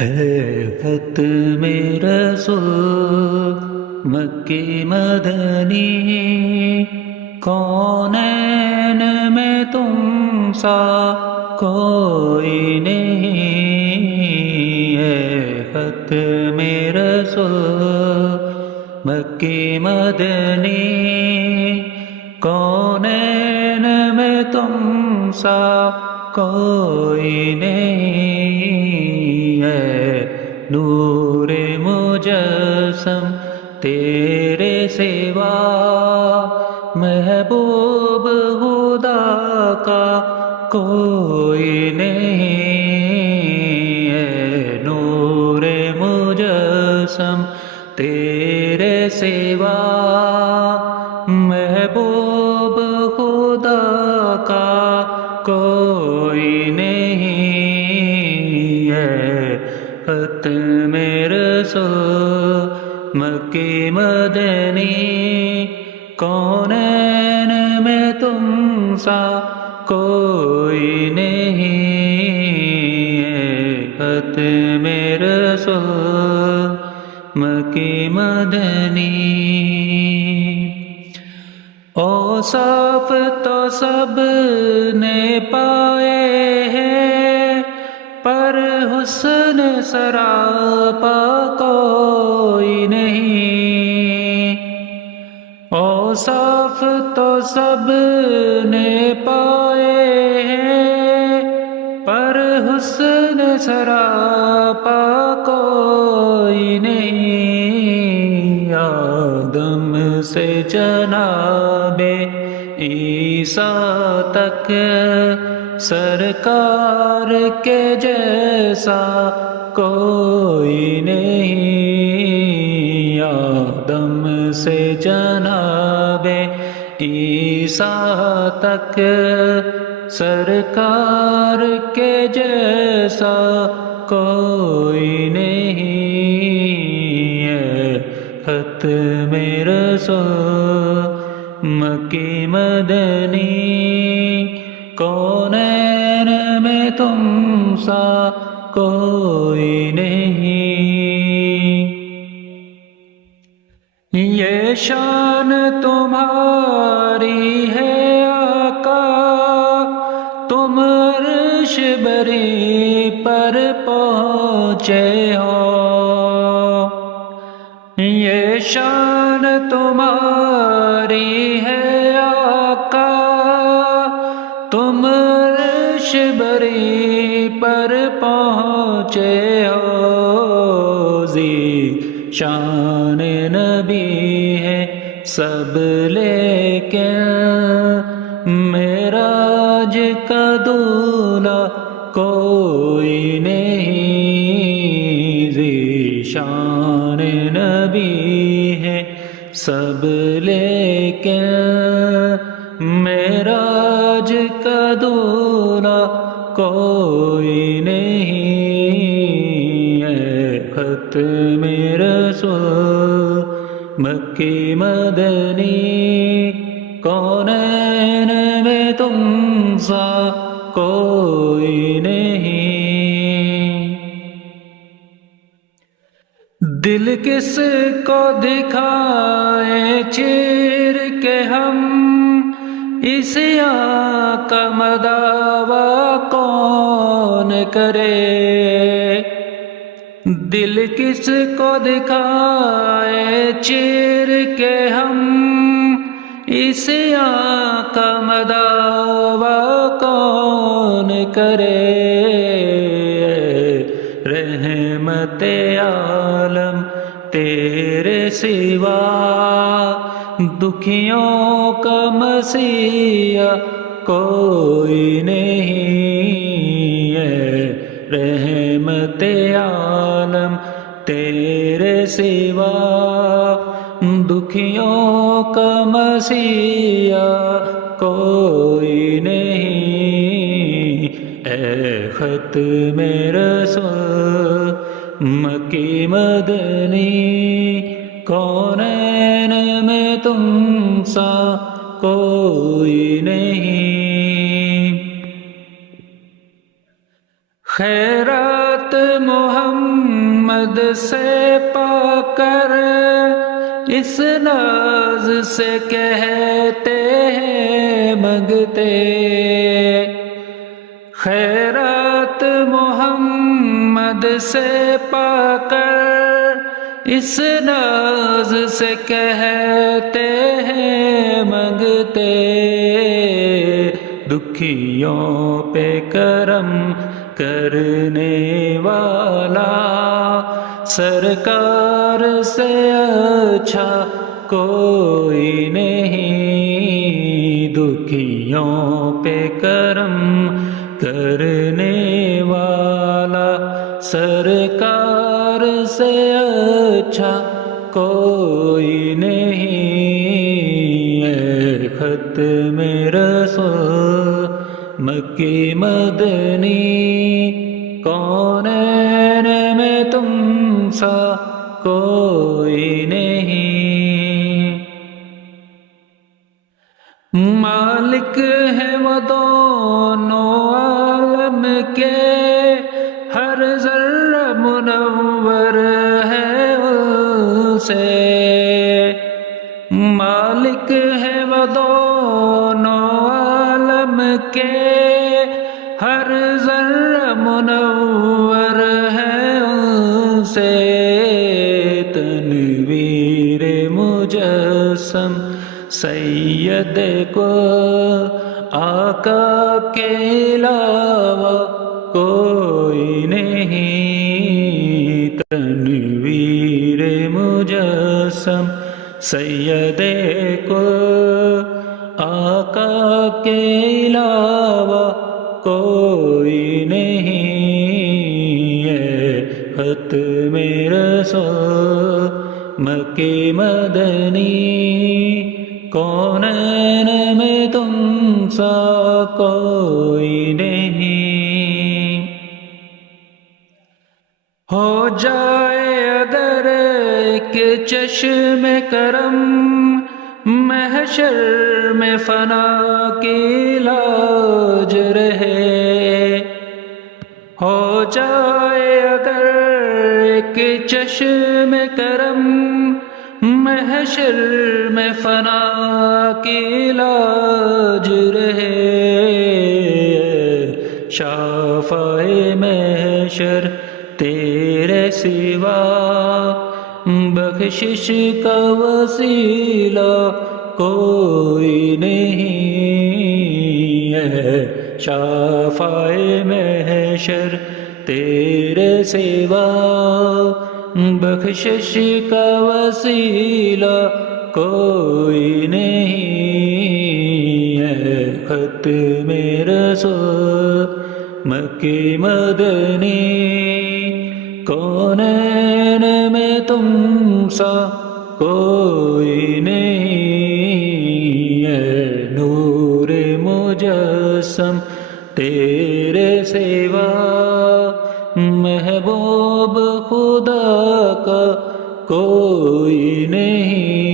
اے ختم رسول مکی مدنی، کونین میں تم سا کوئی نہیں۔ اے ختم رسول مکی مدنی، کونین میں تم سا کوئی نہیں۔ نور مجسم تیرے سوا، محبوب خدا کا کوئی نہیں۔ ہے نور مجسم تیرے سوا، محبوب خدا کا کوئی نہیں۔ ہے ختم رسول مکی مدنی، کونین میں تم سا کوئی نہیں۔ ہے ختم رسول مکی مدنی، اوصاف تو سب نے پائے ہیں، پر حسن سراپا کوئی نہیں۔ اوصاف تو سب نے پائے ہیں، پر حسن سراپا کوئی نہیں۔ آدم سے جناب عیسیٰ تک، سرکار کے جیسا کوئی نہیں۔ آدم سے جناب عیسیٰ تک، سرکار کے جیسا کوئی نہیں۔ ہے ختم رسول مکی مدنی، کونین میں تم سا کوئی نہیں۔ یہ شان تمہاری ہے آقا، تم عرش بری پر پہنچے ہو۔ یہ شان تمہاری ہے آقا، تم عرش بری پر پہنچے ہو۔ ذی شان نبی ہے سب لیکن، معراج کا دولہا کوئی نہیں۔ ذی شان نبی ہے سب لیکن، معراج کا دولہا کوئی نہیں۔ ہے ختم رسول مکی مدنی، کونین میں تم سا کوئی نہیں۔ دل کس کو دکھائے چیر کے ہم، اس آقا مداوا کون کرے۔ دل کس کو دکھائے چیر کے ہم، اس آقا مداوا کون کرے۔ رحمت عالم تیرے سوا، دکھیوں کا مسیح کوئی نہیں۔ ہے رحمت عالم تیرے سوا، دکھیوں کا مسیح کوئی نہیں۔ اے ختم رسول مکی مدنی، کونین میں تم سا کوئی نہیں۔ خیرات محمد سے پا کر اس ناز سے کہتے ہیں منگتے، خیرات محمد سے پا کر اس ناز سے کہتے ہیں منگتے، دکھیوں پہ کرم کرنے والا سرکار سے اچھا کوئی نہیں، دکھیوں پہ کرم کرنے والا سرکار سے اچھا کوئی نہیں، اے ختم رسول مکی مدنی، کونین میں تم سا کوئی نہیں، مالک ہے وہ دونوں عالم کے، ہر ذرہ منور ہے ان سے، مالک ہے وہ دونوں عالم کے، ہر ذرہ منور ہے ان سے، تنویر مجسم سید کو آقا کے علاوہ کوئی نہیں، تنویر مجسم سید کو آقا کے علاوہ کوئی نہیں، ہے ختم رسول مکی مدنی، کونین میں تم سا کوئی نہیں، ہو جائے اگر کہ چشم کرم محشر میں فنا کی لاج رہے، ہو جائے اگر کہ چشم کرم محشر میں فنا کی لاج رہے، شافع محشر تیرے سوا بخشش کا وسیلہ کوئی نہیں، ہے شافع محشر تیرے سوا بخشش کا وسیلہ کوئی نہیں، ہے ختم رسول مکی مدنی، کونین میں تم سا کوئی نہیں، ہے نور مجسم تیرے سوا محبوب خدا کا کوئی نہیں،